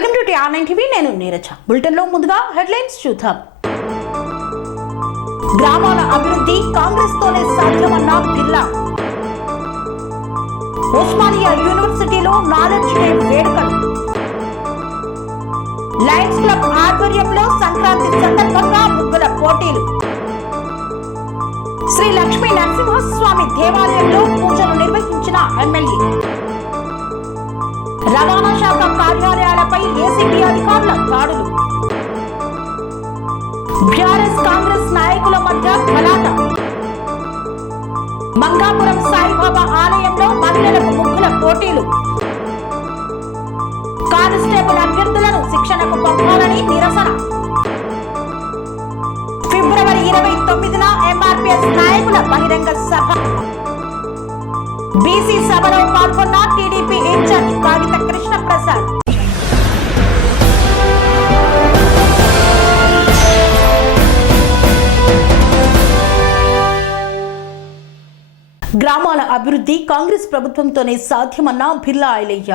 Welcome to టి9 TV. నేను Neeraja. Bulletin లో ముందుగా హెడ్లైన్స్ చూద్దాం. గ్రామాల అభివృద్ధి కాంగ్రెస్ తోనే సాధ్యమన్న బిర్లా. ఉస్మానియా యూనివర్సిటీలో నాలెడ్జ్ డే వేడుకలు. లయన్స్ క్లబ్ ఆధ్వర్యంలో సంక్రాంతి సందర్భంగా ముగ్గుల పోటీలు. శ్రీ లక్ష్మీ నరసింహస్వామి దేవాలయంలో పూజలు నిర్వహించిన ఎమ్మెల్యే. రవాణా శాఖ కార్యాలయాలపై ఏసీబీ అధికారుల దాడులు. బీఆర్ఎస్ కాంగ్రెస్ నాయకుల మధ్య గలాట. మంగాపురం సాయిబాబా ఆలయంలో మహిళలకు ముగ్గుల పోటీలు. కానిస్టేబుల్ అభ్యర్థులను శిక్షణకు పంపాలని నిరసన. ఫిబ్రవరి 29న ఎంఆర్పీఎస్ నాయకుల బహిరంగ సభ. బీసీ సభలో పాల్గొన్న టీడీపీ ఇన్ఛార్జ్ కాగిత కృష్ణ ప్రసాద్. గ్రామాల అభివృద్ధి కాంగ్రెస్ ప్రభుత్వంతోనే సాధ్యమన్న బిర్లా ఐలయ్య.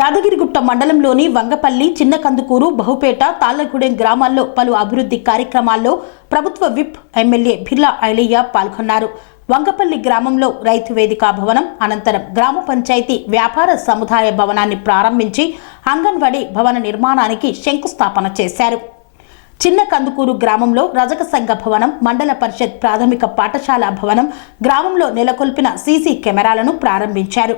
యాదగిరిగుట్ట మండలంలోని వంగపల్లి, చిన్నకందుకూరు, బహుపేట, తాళ్లగూడెం గ్రామాల్లో పలు అభివృద్ధి కార్యక్రమాల్లో ప్రభుత్వ విప్ ఎమ్మెల్యే బిర్లా ఐలయ్య పాల్గొన్నారు. వంగపల్లి గ్రామంలో రైతు వేదిక భవనం, అనంతరం గ్రామ పంచాయతీ వ్యాపార సముదాయ భవనాన్ని ప్రారంభించి అంగన్వాడీ భవన నిర్మాణానికి శంకుస్థాపన చేశారు. చిన్న కందుకూరు గ్రామంలో రజక సంఘ భవనం, మండల పరిషత్ ప్రాథమిక పాఠశాల భవనం, గ్రామంలో నెలకొల్పిన సీసీ కెమెరాలను ప్రారంభించారు.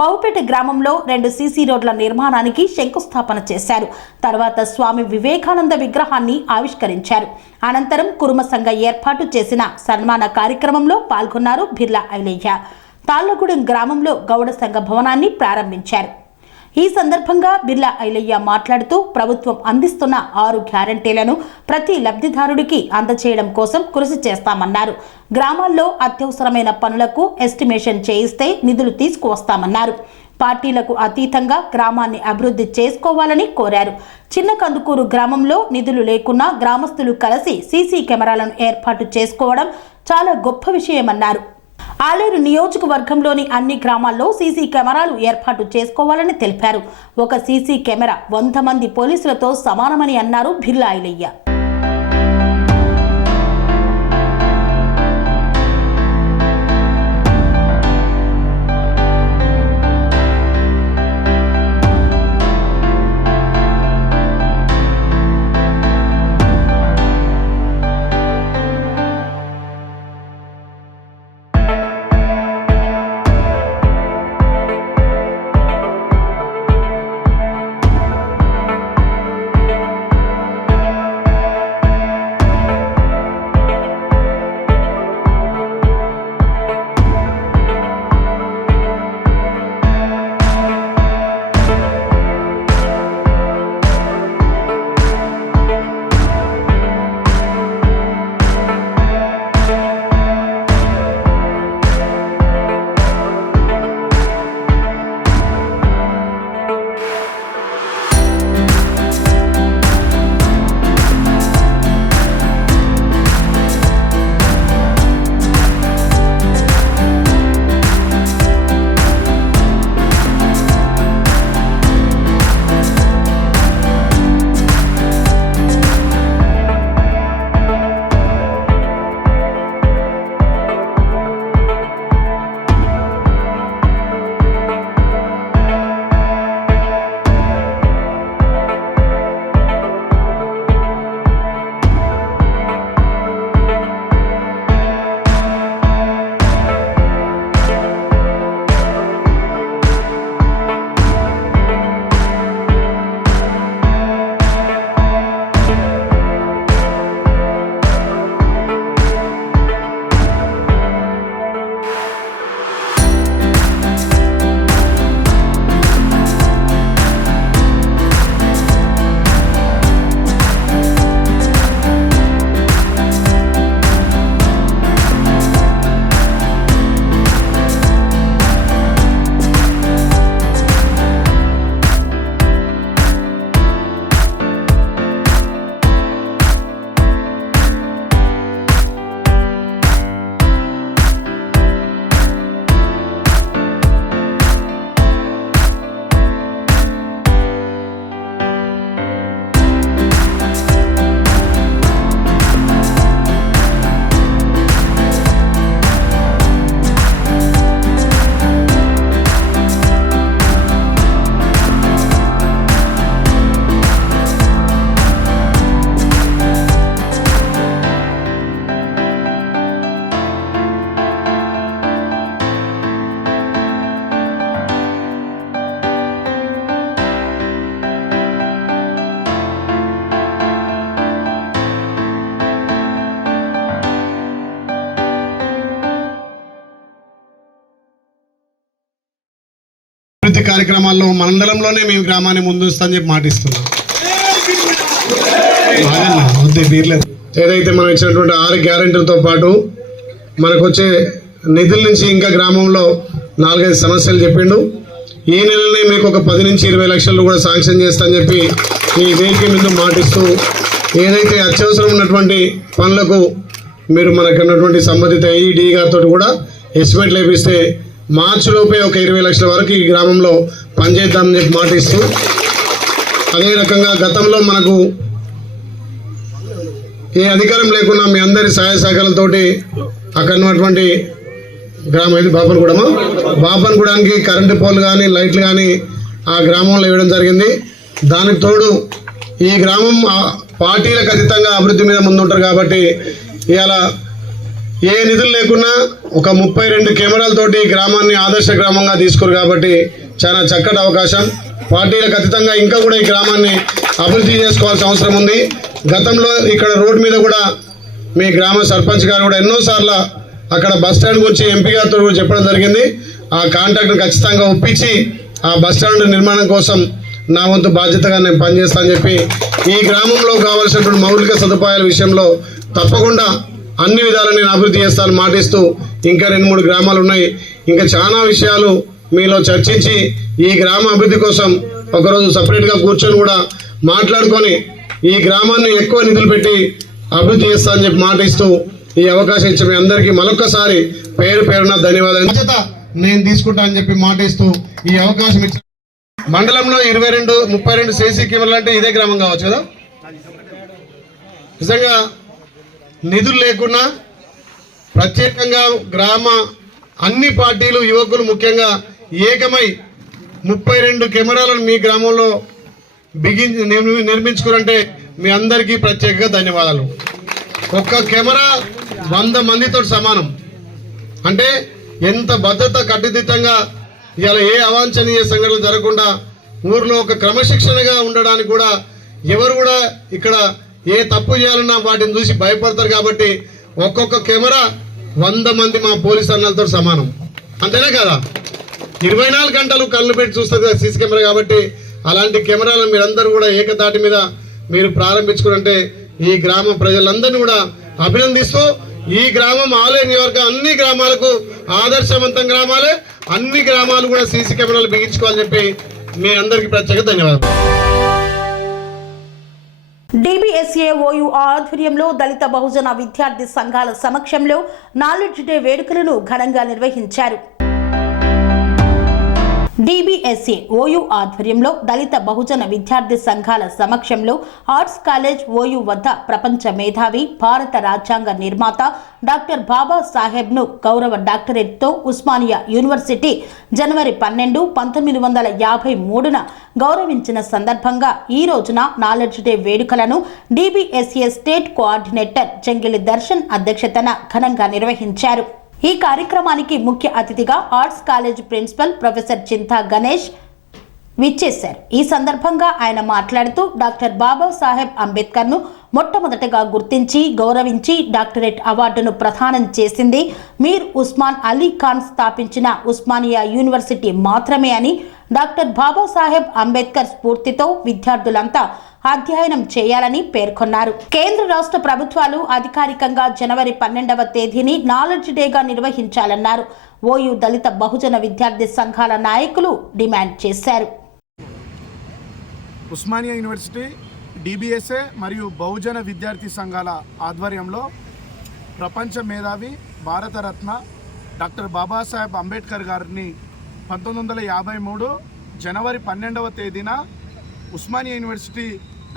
బహుపేట గ్రామంలో 2 సీసీ రోడ్ల నిర్మాణానికి శంకుస్థాపన చేశారు. తర్వాత స్వామి వివేకానంద విగ్రహాన్ని ఆవిష్కరించారు. అనంతరం కురుమ సంఘ ఏర్పాటు చేసిన సన్మాన కార్యక్రమంలో పాల్గొన్నారు బిర్లా ఐలయ్య. తాళ్లగూడెం గ్రామంలో గౌడ సంఘ భవనాన్ని ప్రారంభించారు. ఈ సందర్భంగా బిర్లా ఐలయ్య మాట్లాడుతూ ప్రభుత్వం అందిస్తున్న 6 గ్యారంటీలను ప్రతి లబ్ధిదారుడికి అందజేయడం కోసం కృషి చేస్తామన్నారు. గ్రామాల్లో అత్యవసరమైన పనులకు ఎస్టిమేషన్ చేయిస్తే నిధులు తీసుకువస్తామన్నారు. పార్టీలకు అతీతంగా గ్రామాన్ని అభివృద్ధి చేసుకోవాలని కోరారు. చిన్న కందుకూరు గ్రామంలో నిధులు లేకున్నా గ్రామస్తులు కలిసి సీసీ కెమెరాలను ఏర్పాటు చేసుకోవడం చాలా గొప్ప విషయమన్నారు. ఆలేరు నియోజకవర్గంలోని అన్ని గ్రామాల్లో సీసీ కెమెరాలు ఏర్పాటు చేసుకోవాలని తెలిపారు. ఒక సీసీ కెమెరా 100 మంది పోలీసులతో సమానమని అన్నారు బిర్లా ఐలయ్య. కార్యక్రమాల్లో మండలంలోనే మేము గ్రామాన్ని ముందుస్తామని చెప్పి మాటిస్తున్నాం. ఏదైతే మనం ఇచ్చినటువంటి 6 గ్యారెంటీలతో పాటు మనకు వచ్చే నిధుల నుంచి ఇంకా గ్రామంలో 4-5 సమస్యలు చెప్పిండు. ఈ నెలనే మీకు ఒక 10 నుంచి 20 లక్షలు కూడా శాంక్షన్ చేస్తామని చెప్పి ఈ వేదిక మీద మాటిస్తూ, ఏదైతే అత్యవసరం ఉన్నటువంటి పనులకు మీరు మనకు ఉన్నటువంటి సంబంధిత ఏఈడి గారితో కూడా ఎస్టిమేట్లు వేపిస్తే మార్చిలోపే ఒక 20 లక్షల వరకు ఈ గ్రామంలో పనిచేద్దామని చెప్పి మాటిస్తూ, అదే రకంగా గతంలో మనకు ఏ అధికారం లేకుండా మీ అందరి సహాయ సహకారాలతోటి అక్కడ ఉన్నటువంటి గ్రామం ఇది బాపన్గూడానికి కరెంటు పోల్ కానీ లైట్లు కానీ ఆ గ్రామంలో ఇవ్వడం జరిగింది. దానికి తోడు ఈ గ్రామం పార్టీలకు అతీతంగా అభివృద్ధి మీద ముందుంటారు కాబట్టి ఇవాళ ఏ నిధులు లేకున్నా ఒక 32 కెమెరాలతోటి గ్రామాన్ని ఆదర్శ గ్రామంగా తీసుకోరు కాబట్టి చాలా చక్కటి అవకాశం. పార్టీలకు అతీతంగా ఇంకా కూడా ఈ గ్రామాన్ని అభివృద్ధి చేసుకోవాల్సిన అవసరం ఉంది. గతంలో ఇక్కడ రోడ్ మీద కూడా మీ గ్రామ సర్పంచ్ గారు కూడా ఎన్నోసార్లు అక్కడ బస్ స్టాండ్ గురించి ఎంపీ గారితో కూడా చెప్పడం జరిగింది. ఆ కాంట్రాక్ట్ను ఖచ్చితంగా ఒప్పించి ఆ బస్ స్టాండ్ నిర్మాణం కోసం నా వంతు బాధ్యతగా నేను పనిచేస్తానని చెప్పి ఈ గ్రామంలో కావాల్సినటువంటి మౌలిక సదుపాయాల విషయంలో తప్పకుండా అన్ని విధాలు నేను అభివృద్ధి చేస్తాను మాటిస్తూ, ఇంకా 2-3 గ్రామాలు ఉన్నాయి. ఇంకా చాలా విషయాలు మీలో చర్చించి ఈ గ్రామ అభివృద్ధి కోసం ఒకరోజు సపరేట్గా కూర్చొని కూడా మాట్లాడుకొని ఈ గ్రామాన్ని ఎక్కువ నిధులు పెట్టి అభివృద్ధి చేస్తానని చెప్పి మాటిస్తూ ఈ అవకాశం ఇచ్చిన మీ అందరికీ మరొకసారి పేరున ధన్యవాదాలు. బాధ్యత నేను తీసుకుంటా అని చెప్పి మాటిస్తూ ఈ అవకాశం ఇచ్చిన మండలంలో 32 సీసీ కెమెరాలు అంటే ఇదే గ్రామం కావచ్చు కదా. నిజంగా నిధులు లేకున్నా ప్రత్యేకంగా గ్రామ అన్ని పార్టీలు యువకులు ముఖ్యంగా ఏకమై 32 కెమెరాలను మీ గ్రామంలో నిర్మించుకురంటే మీ అందరికీ ప్రత్యేకంగా ధన్యవాదాలు. ఒక్క కెమెరా 100 మందితో సమానం. అంటే ఎంత భద్రత కట్టుదిట్టంగా ఇలా ఏ అవాంఛనీయ సంఘటనలు జరగకుండా ఊర్లో ఒక క్రమశిక్షణగా ఉండడానికి కూడా ఎవరు కూడా ఇక్కడ ఏ తప్పు చేయాలన్నా వాటిని చూసి భయపడతారు. కాబట్టి ఒక్కొక్క కెమెరా 100 మంది మా పోలీస్ అన్నలతో సమానం. అంతేనా కదా? 24 గంటలు కళ్ళు పెట్టి చూస్తుంది సీసీ కెమెరా. కాబట్టి అలాంటి కెమెరాలను మీరందరూ కూడా ఏకతాటి మీద మీరు ప్రారంభించుకుంటే ఈ గ్రామ ప్రజలందరినీ కూడా అభినందిస్తూ, ఈ గ్రామం ఆలయ నియోజక అన్ని గ్రామాలకు ఆదర్శవంతం గ్రామాలే, అన్ని గ్రామాలు కూడా సీసీ కెమెరాలు బిగించుకోవాలని చెప్పి మీ అందరికీ ప్రత్యేక ధన్యవాదాలు. DBSA OU ఆధ్వర్యంలో దళిత బహుజన విద్యార్థి సంఘాల సమక్షంలో నాలెడ్జ్ డే వేడుకలను ఘనంగా నిర్వహించారు. DBSA OU ఆధ్వర్యంలో దళిత బహుజన విద్యార్థి సంఘాల సమక్షంలో ఆర్ట్స్ కాలేజ్ OU వద్ద ప్రపంచ మేధావి, భారత రాజ్యాంగ నిర్మాత డాక్టర్ బాబా సాహెబ్ను గౌరవ డాక్టరేట్తో ఉస్మానియా యూనివర్సిటీ జనవరి 12, 1953న గౌరవించిన సందర్భంగా ఈ రోజున నాలెడ్జ్ డే వేడుకలను DBSA స్టేట్ కోఆర్డినేటర్ జంగిలి దర్శన్ అధ్యక్షతన ఘనంగా నిర్వహించారు. ఈ కార్యక్రమానికి ముఖ్య అతిథిగా ఆర్ట్స్ కాలేజ్ ప్రిన్సిపల్ ప్రొఫెసర్ చింతా గణేష్ విచ్చేశారు. ఈ సందర్భంగా ఆయన మాట్లాడుతూ డాక్టర్ బాబా సాహెబ్ అంబేద్కర్ను మొట్టమొదటగా గుర్తించి గౌరవించి డాక్టరేట్ అవార్డును ప్రదానం చేసింది మీర్ ఉస్మాన్ అలీ ఖాన్ స్థాపించిన ఉస్మానియా యూనివర్సిటీ మాత్రమే అని, డాక్టర్ బాబాసాహెబ్ అంబేద్కర్ స్ఫూర్తితో విద్యార్థులంతా అధ్యయనం చేయాలని పేర్కొన్నారు. కేంద్ర రాష్ట్ర ప్రభుత్వాలు అధికారికంగా జనవరి 12వ తేదీని నాలెడ్జ్ డేగా నిర్వహించాలన్నారు. OU దళిత బహుజన విద్యార్థి సంఘాల నాయకులు డిమాండ్ చేశారు. ఉస్మానియా యూనివర్సిటీ, DBSA మరియు బహుజన విద్యార్థి సంఘాల ఆధ్వర్యంలో ప్రపంచ మేధావి, భారతరత్న డాక్టర్ బాబాసాహెబ్ అంబేద్కర్ గారిని 1953 జనవరి 12వ తేదీన ఉస్మానియా యూనివర్సిటీ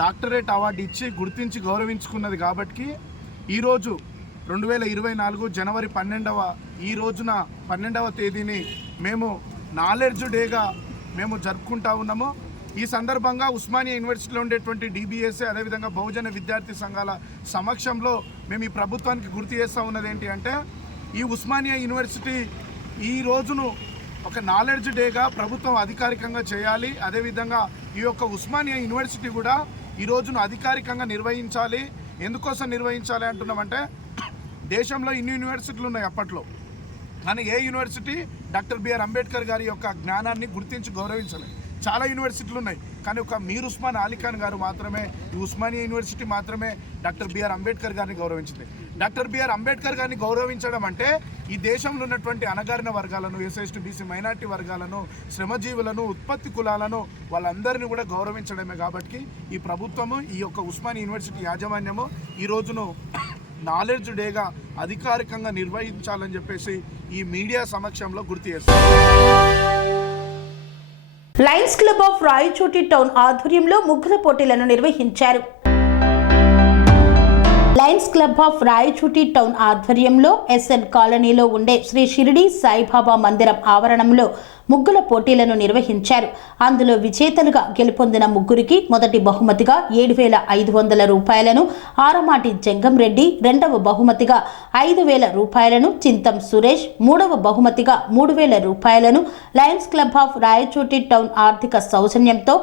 డాక్టరేట్ అవార్డు ఇచ్చి గుర్తించి గౌరవించుకున్నది. కాబట్టి ఈరోజు 2024 జనవరి 12వ ఈ రోజున 12వ తేదీని మేము నాలెడ్జ్ డేగా మేము జరుపుకుంటా ఉన్నాము. ఈ సందర్భంగా ఉస్మానియా యూనివర్సిటీలో ఉండేటువంటి DBSA అదేవిధంగా బహుజన విద్యార్థి సంఘాల సమక్షంలో మేము ఈ ప్రభుత్వానికి గుర్తు చేస్తూ ఉన్నది ఏంటి అంటే, ఈ ఉస్మానియా యూనివర్సిటీ ఈ రోజును ఒక నాలెడ్జ్ డేగా ప్రభుత్వం అధికారికంగా చేయాలి. అదేవిధంగా ఈ యొక్క ఉస్మానియా యూనివర్సిటీ కూడా ఈ రోజును అధికారికంగా నిర్వహించాలి. ఎందుకోసం నిర్వహించాలి అంటున్నామంటే, దేశంలో ఇన్ని యూనివర్సిటీలు ఉన్నాయి. అప్పట్లో కానీ ఏ యూనివర్సిటీ డాక్టర్ బిఆర్ అంబేద్కర్ గారి యొక్క జ్ఞానాన్ని గుర్తించి గౌరవించలేదు. చాలా యూనివర్సిటీలు ఉన్నాయి, కానీ ఒక మీర్ ఉస్మాన్ అలీ ఖాన్ గారు మాత్రమే, ఈ ఉస్మానియా యూనివర్సిటీ మాత్రమే డాక్టర్ బిఆర్ అంబేద్కర్ గారిని గౌరవించింది. డాక్టర్ బిఆర్ అంబేద్కర్ గారిని గౌరవించడం అంటే ఈ దేశంలో ఉన్నటువంటి అణగారిన వర్గాలను, ఎస్సీ బీసీ మైనార్టీ వర్గాలను, శ్రమజీవులను, ఉత్పత్తి కులాలను, వాళ్ళందరినీ కూడా గౌరవించడమే. కాబట్టి ఈ ప్రభుత్వము, ఈ యొక్క ఉస్మానియా యూనివర్సిటీ యాజమాన్యము ఈ రోజును నాలెడ్జ్ డేగా అధికారికంగా నిర్వహించాలని చెప్పేసి ఈ మీడియా సమక్షంలో గుర్తు చేస్తారు. Lions club of Rayachoti town ఆధ్వర్యంలో ముగ్గుల పోటీలను నిర్వహించారు. Lions club of Rayachoti town ఆధ్వర్యంలో ఎస్ఎన్ కాలనీలో ఉండే శ్రీ షిరిడి సాయిబాబా మందిరం ఆవరణంలో ముగ్గుల పోటీలను నిర్వహించారు. అందులో విజేతలుగా గెలుపొందిన ముగ్గురికి మొదటి బహుమతిగా 7,500 రూపాయలను ఆరమాటి జంగం రెడ్డి, రెండవ బహుమతిగా 5,000 రూపాయలను చింతం సురేష్, మూడవ బహుమతిగా 3,000 రూపాయలను Lions club of Rayachoti town ఆర్థిక సౌజన్యంతో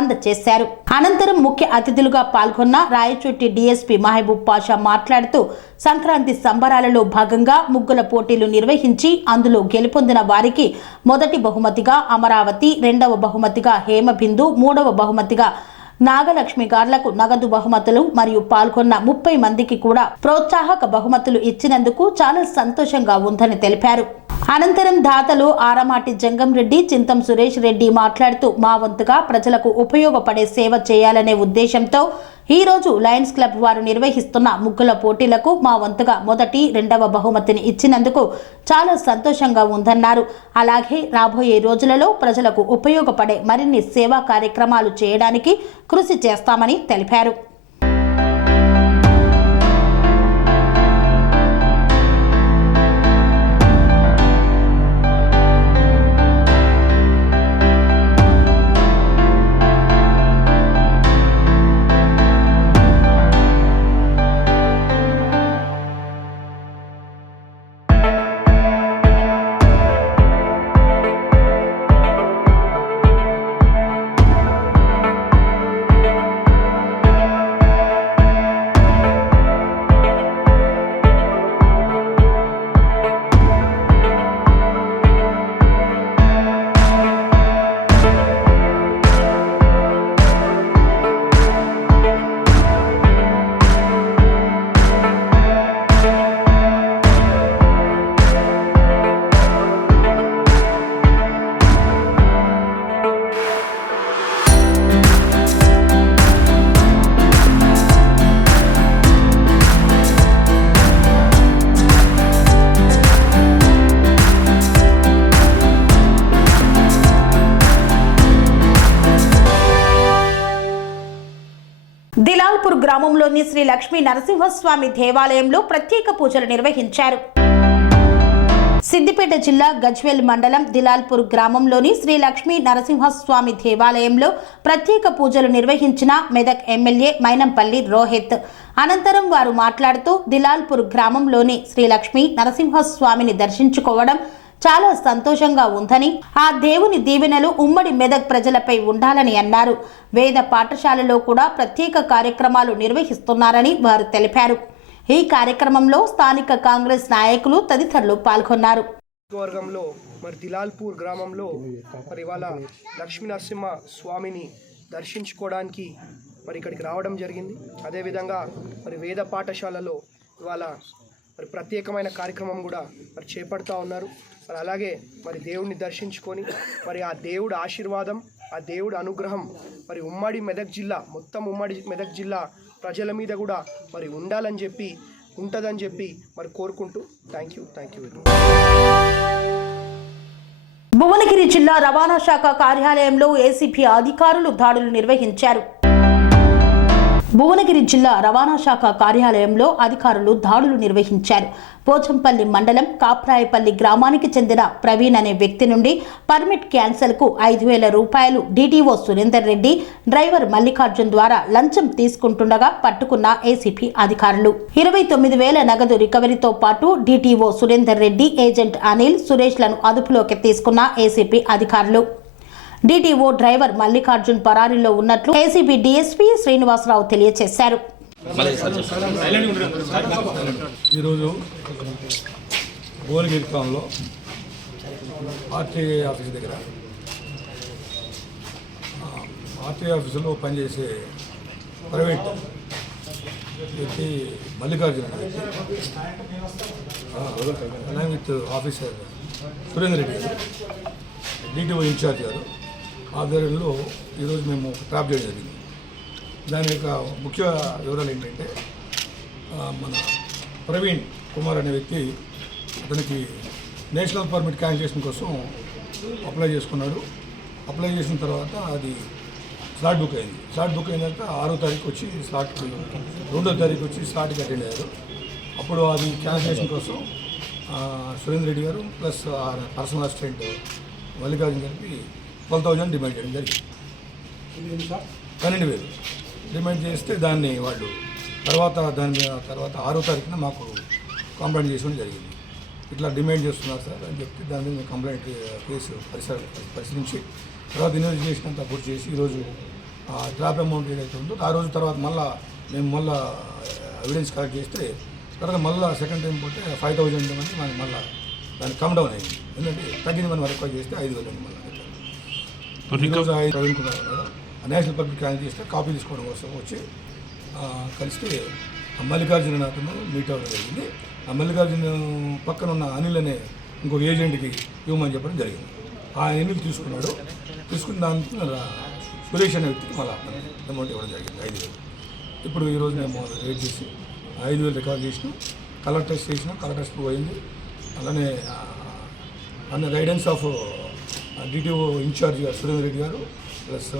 అందజేశారు. అనంతరం ముఖ్య అతిథులుగా పాల్గొన్న రాయచోటి డీఎస్పీ మహబూబ్ పాషా మాట్లాడుతూ సంక్రాంతి సంబరాలలో భాగంగా ముగ్గుల పోటీలు నిర్వహించి అందులో గెలుపొందిన వారికి మొదటి బహుమతిగా అమరావతి, రెండవ బహుమతిగా హేమబిందు, మూడవ బహుమతిగా నాగలక్ష్మి గార్లకు నగదు బహుమతులు మరియు పాల్గొన్న 30 మందికి కూడా ప్రోత్సాహక బహుమతులు ఇచ్చినందుకు చాలా సంతోషంగా ఉందని తెలిపారు. అనంతరం దాతలు ఆరమాటి జంగం రెడ్డి, చింతం సురేష్ రెడ్డి మాట్లాడుతూ మా వంతుగా ప్రజలకు ఉపయోగపడే సేవ చేయాలనే ఉద్దేశంతో ఈ రోజు లయన్స్ క్లబ్ వారు నిర్వహిస్తున్న ముగ్గుల పోటీలకు మా వంతుగా మొదటి, రెండవ బహుమతిని ఇచ్చినందుకు చాలా సంతోషంగా ఉందన్నారు. అలాగే రాబోయే రోజులలో ప్రజలకు ఉపయోగపడే మరిన్ని సేవా కార్యక్రమాలు చేయడానికి కృషి చేస్తామని తెలిపారు. దిలాల్పూర్ గ్రామంలోని శ్రీ లక్ష్మీ నరసింహస్వామి దేవాలయంలో ప్రత్యేక పూజలు నిర్వహించారు. సిద్దిపేట జిల్లా గజ్వేల్ మండలం దిలాల్పూర్ గ్రామంలోని శ్రీ లక్ష్మీ నరసింహస్వామి దేవాలయంలో ప్రత్యేక పూజలు నిర్వహించిన మెదక్ ఎమ్మెల్యే మైనంపల్లి రోహిత్. అనంతరం వారు మాట్లాడుతూ దిలాల్పూర్ గ్రామంలోని శ్రీ లక్ష్మీ నరసింహస్వామిని దర్శించుకోవడం చాలా సంతోషంగా ఉందని, ఆ దేవుని దీవెనలు ఉమ్మడి మెదక్ ప్రజలపై ఉండాలని అన్నారు. వేద పాఠశాలలో కూడా ప్రత్యేక కార్యక్రమాలు నిర్వహిస్తున్నారని వారు తెలిపారు. ఈ కార్యక్రమంలో స్థానిక కాంగ్రెస్ నాయకులు తదితరులు పాల్గొన్నారు. వర్గంలో మరి దిలాల్పూర్ గ్రామంలో మరి ఇవాళ లక్ష్మీ నరసింహ స్వామిని దర్శించుకోవడానికి మరి ఇక్కడికి రావడం జరిగింది. అదేవిధంగా మరి వేద పాఠశాలలో ఇవాళ మరి ప్రత్యేకమైన కార్యక్రమం కూడా మరి చేపడుతూ ఉన్నారు. మరి అలాగే మరి దేవుడిని దర్శించుకొని మరి ఆ దేవుడి ఆశీర్వాదం, ఆ దేవుడి అనుగ్రహం మరి ఉమ్మడి మెదక్ జిల్లా, మొత్తం ఉమ్మడి మెదక్ జిల్లా ప్రజల మీద కూడా మరి ఉండాలని చెప్పి, ఉంటుందని చెప్పి మరి కోరుకుంటూ thank you very much. Bhuvanagiri జిల్లా రవాణా శాఖ కార్యాలయంలో ఏసీపీ అధికారులు దాడులు నిర్వహించారు. భువనగిరి జిల్లా రవాణా శాఖ కార్యాలయంలో అధికారులు దాడులు నిర్వహించారు. పోచంపల్లి మండలం కాప్రాయపల్లి గ్రామానికి చెందిన ప్రవీణ్ అనే వ్యక్తి నుండి పర్మిట్ క్యాన్సల్కు 5,000 రూపాయలు డీటీఓ సురేందర్ రెడ్డి, డ్రైవర్ మల్లికార్జున్ ద్వారా లంచం తీసుకుంటుండగా పట్టుకున్న ఏసీపీ అధికారులు 29,000 నగదు రికవరీతో పాటు డీటీఓ సురేందర్ రెడ్డి, ఏజెంట్ అనిల్, సురేష్లను అదుపులోకి తీసుకున్న ఏసీపీ అధికారులు. డీటీఓ డ్రైవర్ మల్లికార్జున్ పరారీలో ఉన్నట్లు ఏసీబీ డీఎస్పీ శ్రీనివాసరావు తెలియజేశారు. ఈరోజు భువనగిరి టౌన్లో ఆర్టీఐ ఆఫీస్ దగ్గర ఆర్టీఐ ఆఫీసులో పనిచేసే ప్రైవేట్ వ్యక్తి మల్లికార్జున వ్యక్తి విత్ ఆఫీసర్ సురేందర్ రెడ్డి గారు డిటిఓ ఇన్ఛార్జ్ గారు ఆధ్వర్యంలో ఈరోజు మేము ట్రాప్ చేయడం జరిగింది. దాని యొక్క ముఖ్య వివరాలు ఏంటంటే మన ప్రవీణ్ కుమార్ అనే వ్యక్తి అతనికి నేషనల్ పర్మిట్ క్యాన్సిలేషన్ కోసం అప్లై చేసుకున్నాడు. అప్లై చేసిన తర్వాత అది స్లాట్ బుక్ అయింది. స్లాట్ బుక్ అయిన తర్వాత 6వ తారీఖు వచ్చి స్లాట్కి 2వ తారీఖు వచ్చి స్లాట్కి అటెండ్ అయ్యారు. అప్పుడు అది క్యాన్సిలేషన్ కోసం సురేందర్ రెడ్డి గారు ప్లస్ పర్సనల్ అసిస్టెంట్ మల్లికార్జున గారికి 12,000 డిమాండ్ చేయడం జరిగింది. 12,000 డిమాండ్ చేస్తే దాన్ని వాళ్ళు తర్వాత 6వ తారీఖున మాకు కంప్లైంట్ చేయడం జరిగింది. ఇట్లా డిమాండ్ చేస్తున్నారు సార్ అని చెప్పి దాని మీద కంప్లైంట్ కేసు పరిశీలించి తర్వాత ఇన్వెస్టిగేషన్ అంతా పూర్తి చేసి ఈరోజు ట్రాప్ అమౌంట్ ఏదైతే ఉందో ఆ రోజు తర్వాత మేము ఎవిడెన్స్ కలెక్ట్ చేస్తే తర్వాత సెకండ్ టైం పోతే 5,000 మంది మనకి దాన్ని కమ్ డౌన్ అయింది. ఎందుకంటే తగ్గింది మనం రిక్వైర్ చేస్తే 5,000 ఈరోజు Praveen Kumar national public can చేస్తే కాపీ తీసుకోవడం కోసం వచ్చి కలిస్తే మల్లికార్జున అతను మీట్ అవ్వడం జరిగింది. ఆ మల్లికార్జున పక్కన ఉన్న అనిల్ అనే ఇంకొక ఏజెంట్కి ఇవ్వమని చెప్పడం జరిగింది. ఆ అనిల్ తీసుకున్న దానికి సురేష్ అనే వ్యక్తికి మళ్ళీ అమౌంట్ ఇవ్వడం జరిగింది 5,000. ఇప్పుడు ఈరోజు మేము వెయిట్ చేసి 5,000 రికార్డ్ చేసినాం. కలర్ టెస్ట్ చేసినాం, కలర్ టెస్ట్ పోయింది. అలానే అన్న గైడెన్స్ ఆఫ్ డిటిఓ ఇన్ఛార్జ్ గారు సురేందర్ రెడ్డి గారు ప్లస్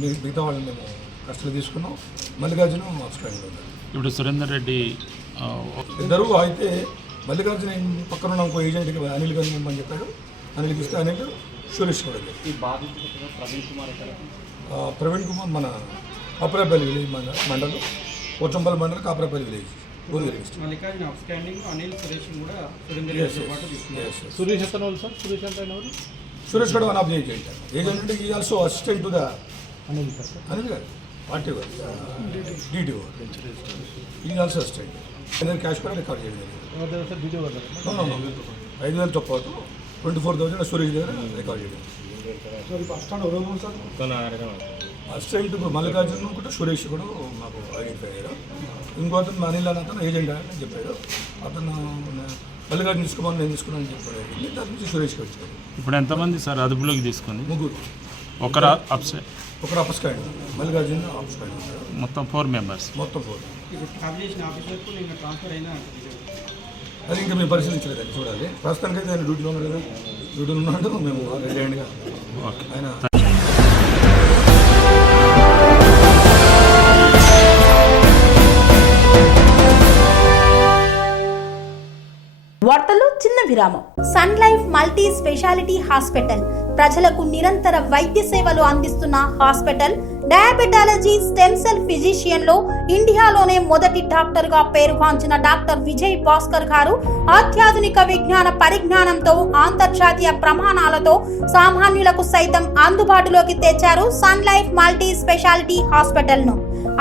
మిగతా వాళ్ళని మేము కస్టడీ తీసుకున్నాం. మల్లికార్జున అబ్స్కాండింగ్లో ఉన్నారు. ఇప్పుడు సురేందర్ రెడ్డి ఇద్దరు అయితే మల్లికార్జున పక్కన ఉన్న ఇంకో ఏజెంట్కి అనిల్ గారిని ఇవ్వమని చెప్పాడు. అనిల్కి ఇస్తే అనిల్ సురేష్ కూడా ప్రవీణ్ కుమార్ మన కాపరేపల్లి విలేజ్ మండలం పోచంపల్లి మండలం కాపరేపల్లి విలేజ్ సురేష్ కూడా one of the agent. Agent ఈ also assistant to the Anil garu party DTO ఈ ఆల్సో అసిస్టెంట్. క్యాష్ కూడా రికార్డ్ చేయడం 5,000 తక్కువ 24,000 సురేష్ దగ్గర రికార్డ్ చేయడం. అసిస్టెంట్ మల్లికార్జున కూడా సురేష్ కూడా మాకు ఐడెంటిఫై అయ్యారు. ఇంకో అతను అనిల్ అని అతను ఏజెంట్ అని చెప్పాడు. అతను మల్లికార్జున తీసుకోమని నేను తీసుకున్నాను అని చెప్పాడు. దాని నుంచి సురేష్కి వచ్చాడు. ఇప్పుడు ఎంతమంది సార్ అదుపులోకి తీసుకుంది? 3. ఒకరు అప్స్కాండ్ మల్లికార్జున అప్స్కాండ్ మొత్తం 4 మెంబర్స్. మొత్తం 4. అది ఇంకా మేము పరిశీలించలేదు, చూడాలి. ప్రస్తుతానికైతే ఆయన డ్యూటీలో ఉన్నాడు కదా, డ్యూటీలో ఉన్నాడు. మేము రెడీ హ్యాండ్గా ఆయన వార్తల్లో చిన్న విరామం. Sun Life multi speciality hospital ప్రజలకు నిరంతర వైద్య సేవలు అందిస్తున్న hospital. Diabetology, stem cell physician లో ఇండియాలోనే మొదటి డాక్టర్ గా పేరుగాంచిన డాక్టర్ విజయ్ భాస్కర్ గారు అత్యాధునిక విజ్ఞాన పరిజ్ఞానంతో అంతర్జాతీయ ప్రమాణాలతో సామాన్యులకు సైతం అందుబాటులోకి తెచ్చారు Sun Life multi speciality hospital ను.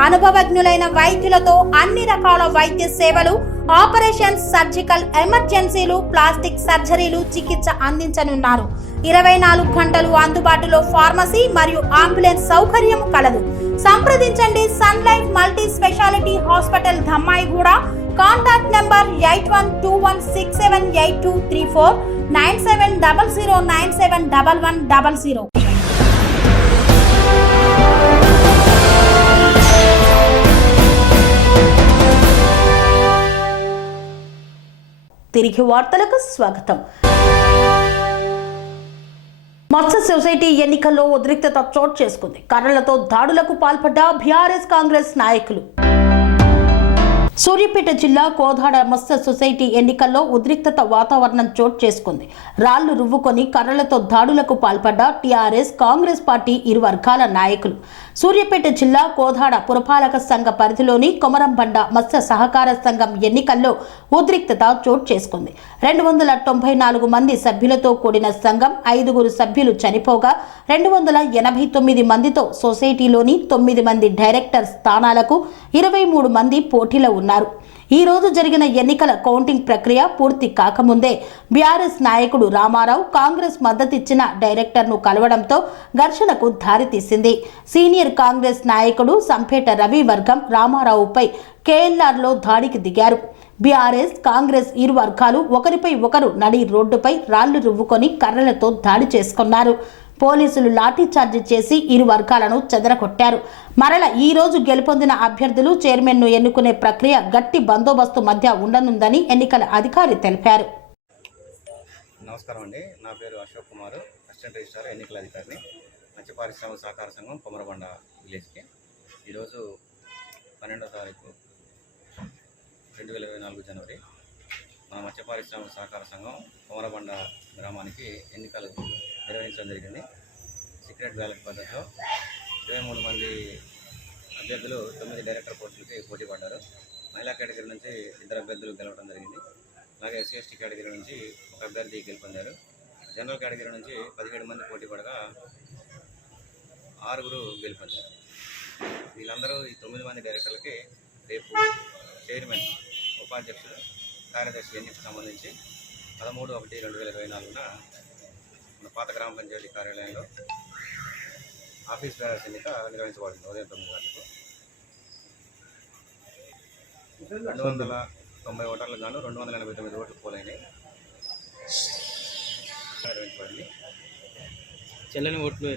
అనుభవజ్ఞులైన వైద్యులతో అన్ని రకాల వైద్య సేవలు, ఆపరేషన్స్, సర్జికల్ ఎమర్జెన్సీలు, ప్లాస్టిక్ సర్జరీలు, చికిత్స అందించనున్నారు. 24 గంటలు అందుబాటులో ఫార్మసీ మరియు అంబులెన్స్ సౌకర్యం కలదు. సంప్రదించండి Sun Life multi speciality hospital, Dammaiguda. Contact number 8121678234 9700971100. తిరిగి వార్తలకు స్వాగతం. మత్స్య సొసైటీ ఎన్నికల్లో ఉద్రిక్తత చోటు చేసుకుంది. కర్రలతో దాడులకు పాల్పడ్డ బీఆర్ఎస్ కాంగ్రెస్ నాయకులు. సూర్యాపేట జిల్లా కోదాడ మత్స్య సొసైటీ ఎన్నికల్లో ఉద్రిక్తత వాతావరణం చోటు చేసుకుంది. రాళ్లు రువ్వుకొని కర్రలతో దాడులకు పాల్పడ్డ టీఆర్ఎస్ కాంగ్రెస్ పార్టీ ఇరు వర్గాల నాయకులు. సూర్యాపేట జిల్లా కోదాడ పురపాలక సంఘ పరిధిలోని కొమరంబండ మత్స్య సహకార సంఘం ఎన్నికల్లో ఉద్రిక్తత చోటు చేసుకుంది. 294 మంది సభ్యులతో కూడిన సంఘం 5 సభ్యులు చనిపోగా 289 మందితో సొసైటీలోని 9 మంది డైరెక్టర్ స్థానాలకు 23 మంది పోటీలో ఉన్నారు. ఈ రోజు జరిగిన ఎన్నికల కౌంటింగ్ ప్రక్రియ పూర్తి కాకముందే బీఆర్ఎస్ నాయకుడు రామారావు కాంగ్రెస్ మద్దతిచ్చిన డైరెక్టర్ను కలవడంతో ఘర్షణకు దారితీసింది. సీనియర్ కాంగ్రెస్ నాయకుడు సంపేట రవి వర్గం రామారావుపై కేఎల్ఆర్లో దాడికి దిగారు. బీఆర్ఎస్ కాంగ్రెస్ ఇరు వర్గాలు ఒకరిపై ఒకరు నడి రోడ్డుపై రాళ్లు రువ్వుకొని కర్రలతో దాడి చేసుకున్నారు. పోలీసులు లాఠీచార్జ్ చేసి ఇరు వర్గాలను చెదరగొట్టారు. మరల ఈ రోజు గెలుపొందిన అభ్యర్థులు చైర్మన్ను ఎన్నుకునే ప్రక్రియ గట్టి బందోబస్తు మధ్య ఉండనుందని ఎన్నికల అధికారి తెలిపారు. నమస్కారం అండి, నా పేరు అశోక్ కుమార్, అసిస్టెంట్ రిజిస్ట్రార్ ఎన్నికల అధికారిని, మత్స్య పారిశ్రామిక సహకార సంఘం కొమరబండ విలేజ్కి. ఈరోజు 12వ తారీఖు 2024 జనవరి మన మత్స్య పారిశ్రామిక సహకార సంఘం కొమరబండ గ్రామానికి ఎన్నికలు నిర్వహించడం జరిగింది. సీక్రెట్ బ్యాలెట్ పద్ధతిలో 23 మంది అభ్యర్థులు 9 డైరెక్టర్ పోస్టులకి పోటీ పడ్డారు. మహిళా కేటగిరీ నుంచి 2 అభ్యర్థులు గెలవడం జరిగింది. అలాగే ఎస్సీ ఎస్టీ కేటగిరీ నుంచి 1 అభ్యర్థి గెలుపొందారు. జనరల్ కేటగిరీ నుంచి 17 మంది పోటీ పడగా 6 గెలుపొందారు. వీళ్ళందరూ ఈ 9 మంది డైరెక్టర్లకి రేపు చైర్మన్, ఉపాధ్యక్షుడు, కార్యదర్శి ఎన్నికకు సంబంధించి 13/1/2024 మన పాత గ్రామ పంచాయతీ కార్యాలయంలో ఆఫీస్ బేరర్స్ ఎన్నిక నిర్వహించబడింది. ఉదయం 9 గంటలకు 290 ఓటర్లకు గాను 289 ఓట్లు పోలైనాయి నిర్వహించబడింది. చెల్లని ఓట్లు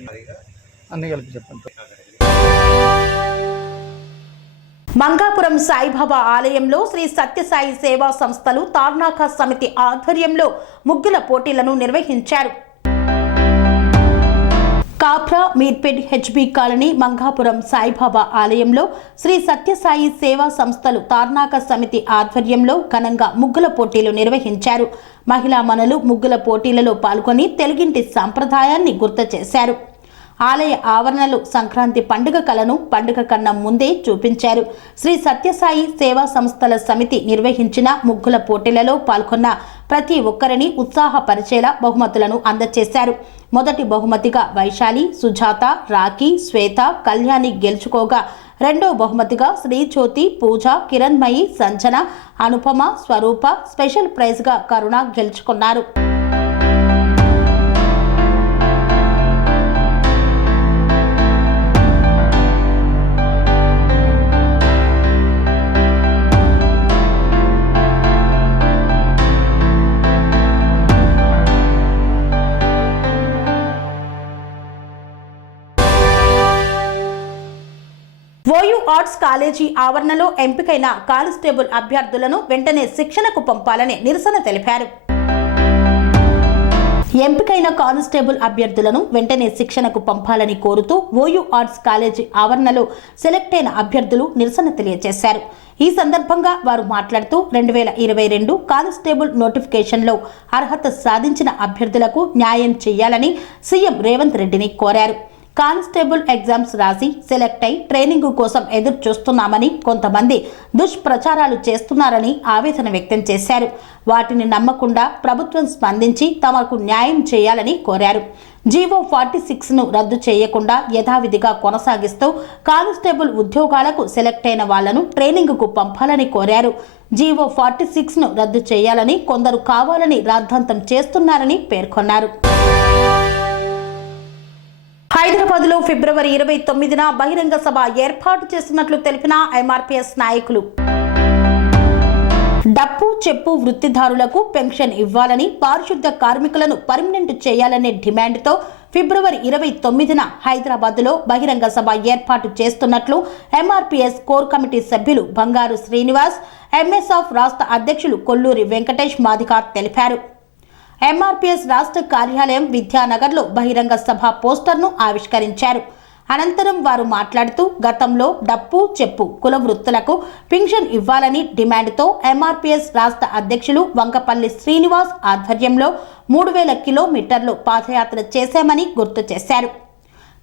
అన్ని కలిపి చెప్పండి. మంగాపురం సాయిబాబా ఆలయంలో శ్రీ సత్యసాయి సేవా సంస్థలు తార్నాక సమితి ఆధ్వర్యంలో ముగ్గుల పోటీలను నిర్వహించారు. కాప్రా మీర్పేట్ హెచ్బి కాలనీ మంగాపురం సాయిబాబా ఆలయంలో శ్రీ సత్యసాయి సేవా సంస్థలు తార్నాక సమితి ఆధ్వర్యంలో ఘనంగా ముగ్గుల పోటీలు నిర్వహించారు. మహిళా మనులు ముగ్గుల పోటీలలో పాల్గొని తెలుగింటి సాంప్రదాయాన్ని గుర్తు చేశారు. ఆలయ ఆవరణలో సంక్రాంతి పండుగ కళను పండుగ కన్నా ముందే చూపించారు. శ్రీ సత్యసాయి సేవా సంస్థల సమితి నిర్వహించిన ముగ్గుల పోటీలలో పాల్గొన్న ప్రతి ఒక్కరిని ఉత్సాహపరిచేలా బహుమతులను అందజేశారు. మొదటి బహుమతిగా వైశాలి, సుజాత, రాఖీ, శ్వేత, కళ్యాణి గెలుచుకోగా రెండో బహుమతిగా శ్రీజ్యోతి, పూజ, కిరణ్మయి, సంజన, అనుపమ, స్వరూప, స్పెషల్ ప్రైజ్గా కరుణ గెలుచుకున్నారు. ఓయూ ఆర్ట్స్ కాలేజీ ఆవరణలో ఎంపికైన కానిస్టేబుల్ అభ్యర్థులను వెంటనే శిక్షణకు పంపాలని నిరసన తెలిపారు. ఎంపికైన కానిస్టేబుల్ అభ్యర్థులను వెంటనే శిక్షణకు పంపాలని కోరుతూ ఓయూ ఆర్ట్స్ కాలేజీ ఆవరణలో సెలెక్ట్ అయిన అభ్యర్థులు నిరసన తెలియజేశారు. ఈ సందర్భంగా వారు మాట్లాడుతూ 2022 కానిస్టేబుల్ నోటిఫికేషన్లో అర్హత సాధించిన అభ్యర్థులకు న్యాయం చేయాలని సీఎం రేవంత్ రెడ్డిని కోరారు. కానిస్టేబుల్ ఎగ్జామ్స్ రాసి సెలెక్ట్ అయి ట్రైనింగ్ కోసం ఎదురు చూస్తున్నామని కొంతమంది దుష్ప్రచారాలు చేస్తున్నారని ఆవేదన వ్యక్తం చేశారు. వాటిని నమ్మకుండా ప్రభుత్వం స్పందించి తమకు న్యాయం చేయాలని కోరారు. జీవో 46ను రద్దు చేయకుండా యథావిధిగా కొనసాగిస్తూ కానిస్టేబుల్ ఉద్యోగాలకు సెలెక్ట్ అయిన వాళ్లను ట్రైనింగ్కు పంపాలని కోరారు. జీవో 46ను రద్దు చేయాలని కొందరు కావాలని రాద్ధాంతం చేస్తున్నారని పేర్కొన్నారు. హైదరాబాద్లో ఫిబ్రవరి 29న బహిరంగ సభ ఏర్పాటు చేస్తున్నట్లు తెలిపిన ఎంఆర్పీఎస్ నాయకులు. డప్పు చెప్పు వృత్తిదారులకు పెన్షన్ ఇవ్వాలని, పారిశుద్ధ కార్మికులను పర్మనెంట్ చేయాలనే డిమాండ్తో ఫిబ్రవరి 29న హైదరాబాద్లో బహిరంగ సభ ఏర్పాటు చేస్తున్నట్లు ఎంఆర్పీఎస్ కోర్ కమిటీ సభ్యులు బంగారు శ్రీనివాస్, ఎంఎస్ఆఫ్ రాష్ట్ర అధ్యక్షులు కొల్లూరి వెంకటేష్ మాదిక తెలిపారు. ఎంఆర్పీఎస్ రాష్ట్ర కార్యాలయం విద్యానగర్లో బహిరంగ సభ పోస్టర్ను ఆవిష్కరించారు. అనంతరం వారు మాట్లాడుతూ గతంలో డప్పు చెప్పు కుల వృత్తులకు పింఛన్ ఇవ్వాలని డిమాండ్తో ఎంఆర్పీఎస్ రాష్ట్ర అధ్యక్షులు వంగపల్లి శ్రీనివాస్ ఆధ్వర్యంలో 3000 కిలోమీటర్లు పాదయాత్ర చేశామని గుర్తు చేశారు.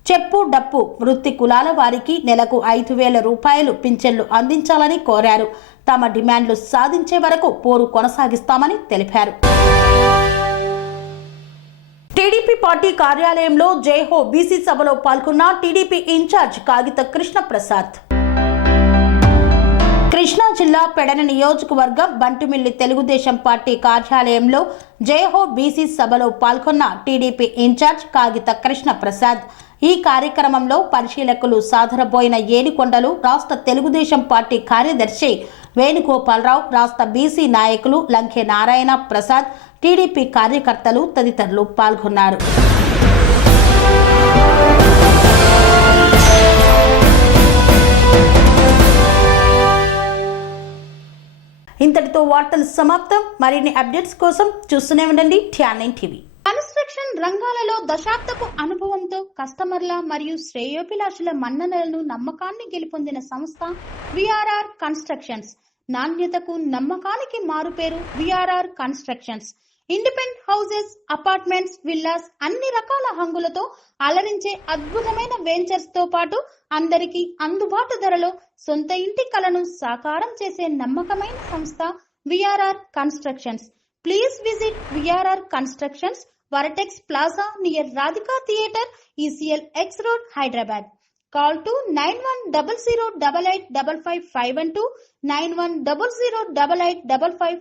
చెప్పు డప్పు వృత్తి కులాల వారికి నెలకు 5000 రూపాయలు పింఛన్లు అందించాలని కోరారు. తమ డిమాండ్లు సాధించే వరకు పోరు కొనసాగిస్తామని తెలిపారు. టీడీపీ పార్టీ కార్యాలయంలో జైహో బీసీ సభలో పాల్గొన్న టీడీపీ ఇన్ఛార్జ్ కాగిత కృష్ణప్రసాద్. కృష్ణా జిల్లా పెడన నియోజకవర్గం బంటుమిల్లి తెలుగుదేశం పార్టీ కార్యాలయంలో జయహో బీసీ సభలో పాల్గొన్న టీడీపీ ఇన్ఛార్జ్ కాగిత కృష్ణ ప్రసాద్. ఈ కార్యక్రమంలో పరిశీలకులు సాదరబోయిన ఏడుకొండలు రాష్ట్ర తెలుగుదేశం పార్టీ కార్యదర్శి వేణుగోపాలరావు, రాష్ట్ర బీసీ నాయకులు లంకే నారాయణ ప్రసాద్, టీడీపీ కార్యకర్తలు తదితరులు పాల్గొన్నారు. ఇంతటితో వార్తలు సమాప్తం. మరిన్ని అప్డేట్స్ కోసం చూస్తూనే ఉండండి TN9 టీవీ. కన్స్ట్రక్షన్ రంగాలలో దశాబ్దపు అనుభవంతో కస్టమర్ల మరియు శ్రేయోభిలాషుల మన్ననలను నమ్మకాన్ని గెలుపొందిన సంస్థ VRR కన్స్ట్రక్షన్స్. నాణ్యతకు నమ్మకానికి మారుపేరు VRR constructions. Independent houses, apartments, villas అన్ని రకాల హంగులతో అలరించే అద్భుతమైన వెంచర్స్ తో పాటు అందరికీ అందుబాటు ధరలో సొంత ఇంటి కలను సాకారం చేసే నమ్మకమైన సంస్థ VRR constructions. Please visit VRR constructions, Varatex Plaza near Radhika Theatre, ECL X Road, Hyderabad. Call to 9100885555 91008855.